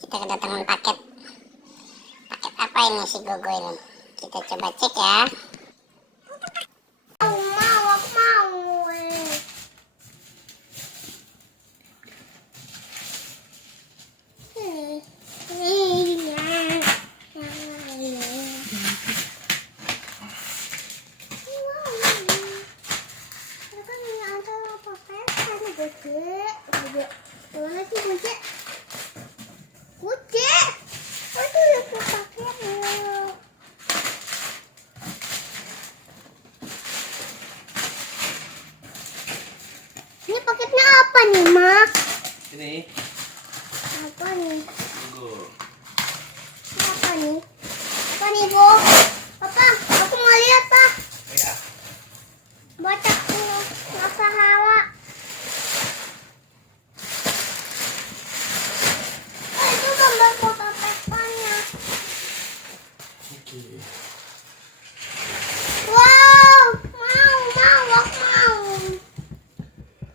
Kita kedatangan paket apa ini si Gogo ini, kita coba cek ya. Ini paketnya apa nih, Mak? Ini Apa nih? tunggu. Apa nih? Apa nih, Bu? Papa, aku mau lihat, Pak. Ya. Baca dulu. Nggak salah. Oh, itu gambar foto Pepanya. Oke. Wow, aku mau.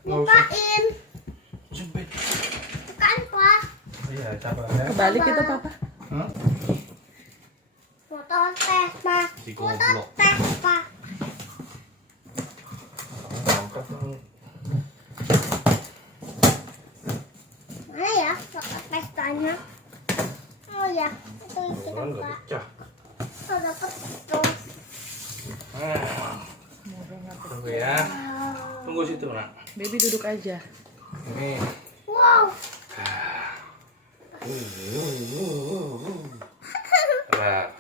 Nggak usah. Bukain. Jepit. Bukan, Pak. Iya, sabar ya. Kebalik itu papa. Hah? Foto Vespa. Si Foto goblok. Vespa. Angkat dong. Mana ya foto Vespanya? Oh ya, itu kita Orang nggak Pak. pecah. Oh, dapat itu. Tunggu ya. Tunggu situ, nak. Baby duduk aja. Ini. Wow. Coba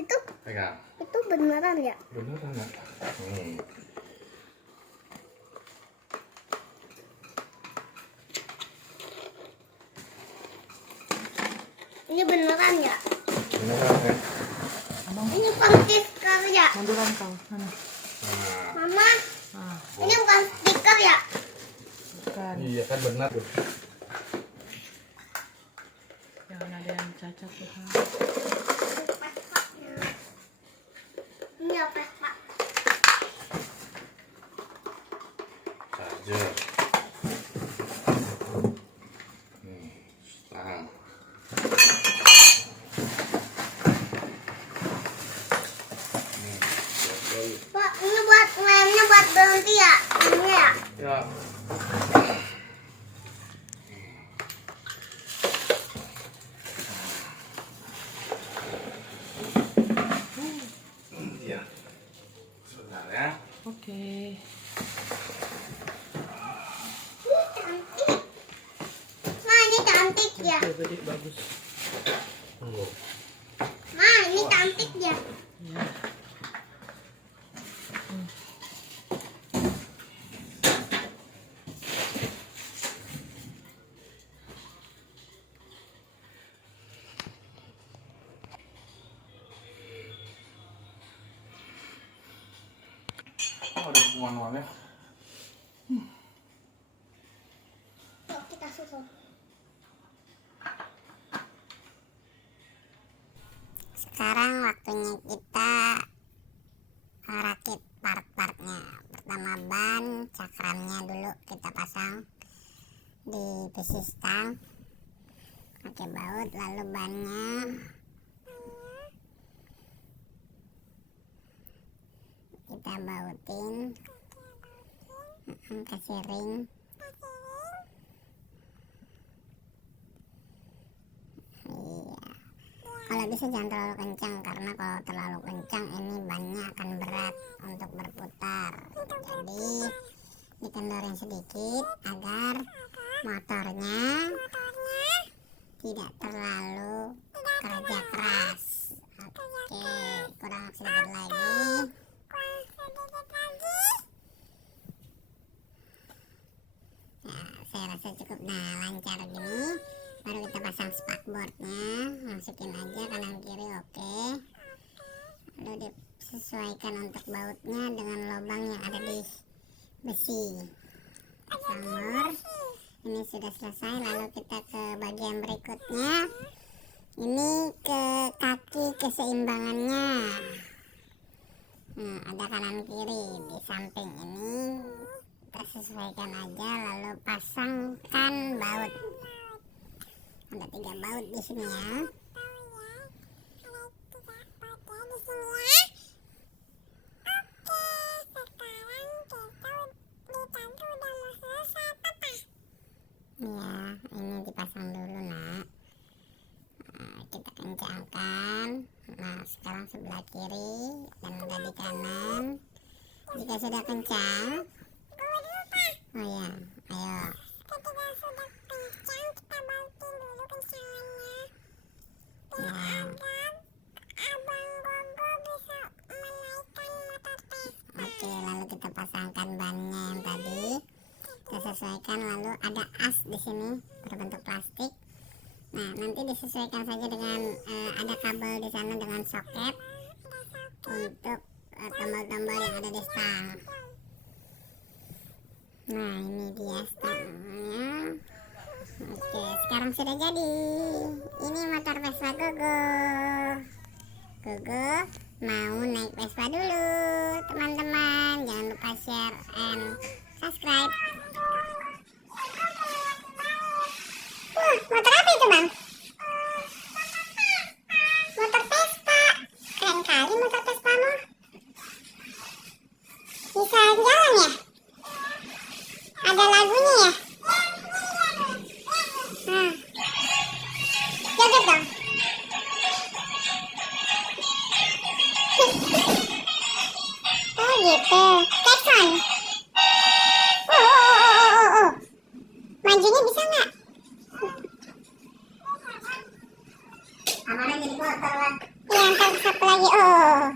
Itu pegang. beneran ya? Beneran, nak. Nih. Ini beneran ya? Beneran kan? Ini bukan stiker ya? Munduran kau. Mana? Nah. Mama, Ah, ini bukan stiker ya? bukan. Iya kan benar tuh. Jangan ada yang cacat tuh. Ini ya Vespa. Charger. Nih, stang. Nih, charger. Pak, ini buat remnya buat berhenti ya? Ini ya? Ya. Iya. Sebentar ya. Oke. Ini cantik. Ma, ini cantik ya? Baby bagus. Tunggu. Ma, ini cantik ya? Ya. Oh, ada manualnya. Yuk, kita susul. Sekarang waktunya kita rakit part-partnya. Pertama ban, cakramnya dulu kita pasang di besi stang. Pakai baut, lalu bannya. Kita bautin. Kasih ring. Iya. Kalau bisa jangan terlalu kencang, karena kalau terlalu kencang ini bannya akan berat untuk berputar. Jadi dikendorin sedikit agar motornya tidak terlalu kerja keras. Oke, kurang sedikit lagi. Nah, saya rasa cukup. Nah, lancar gini. Baru kita pasang spakboardnya, masukin aja kanan kiri. Oke, lalu disesuaikan untuk bautnya dengan lubang yang ada di besi. Pasang mur. Ini sudah selesai, lalu kita ke bagian berikutnya, Ini ke kaki keseimbangannya. Nah, ada kanan kiri di samping ini. Kita sesuaikan aja, lalu pasangkan baut. Ada 3 baut di sini ya. Ya, ini dipasang dulu nak. Nah, kita kencangkan. Nah, sekarang sebelah kiri dan udah di kanan. Jika sudah kencang, oh ya, ayo. Ketika sudah kencang, kita bautin dulu kencangannya. Ya, Agar Abang Gogo bisa menaikkan motor Vespa. oke, lalu kita pasangkan bannya yang tadi. Kita sesuaikan, lalu ada as di sini berbentuk plastik. Nah, nanti disesuaikan saja dengan ada kabel di sana dengan soket untuk tombol-tombol yang ada di stang. Nah, ini dia stangnya. Oke, sekarang sudah jadi. Ini motor Vespa Gogo. Gogo mau naik Vespa dulu, teman-teman. Jangan lupa share and subscribe. Wah, motor apa itu, Bang? Motor Vespa. Keren kali motor Vespamu. Bisa jalan ya? Ada lagunya ya? Nah, joget dong. Oh gitu, telepon. Oh. Majunya bisa nggak? Amannya jadi motor lah. Ya, ntar satu lagi. Oh.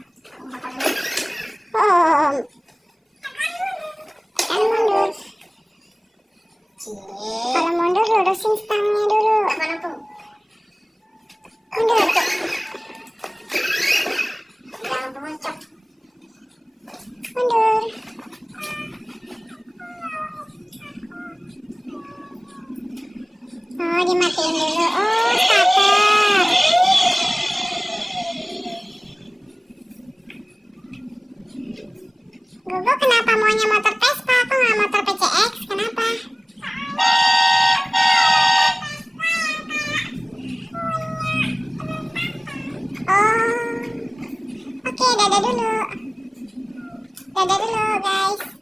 Kan mundur. Kalau mundur lurusin stangnya dulu. Mundur. Mundur. Oh, dimatiin dulu. Oh, starter. Gogo kenapa maunya motor Vespa? Kok nggak motor PCX? Kenapa? Oh, oke, dadah dulu. Dadah dulu, guys.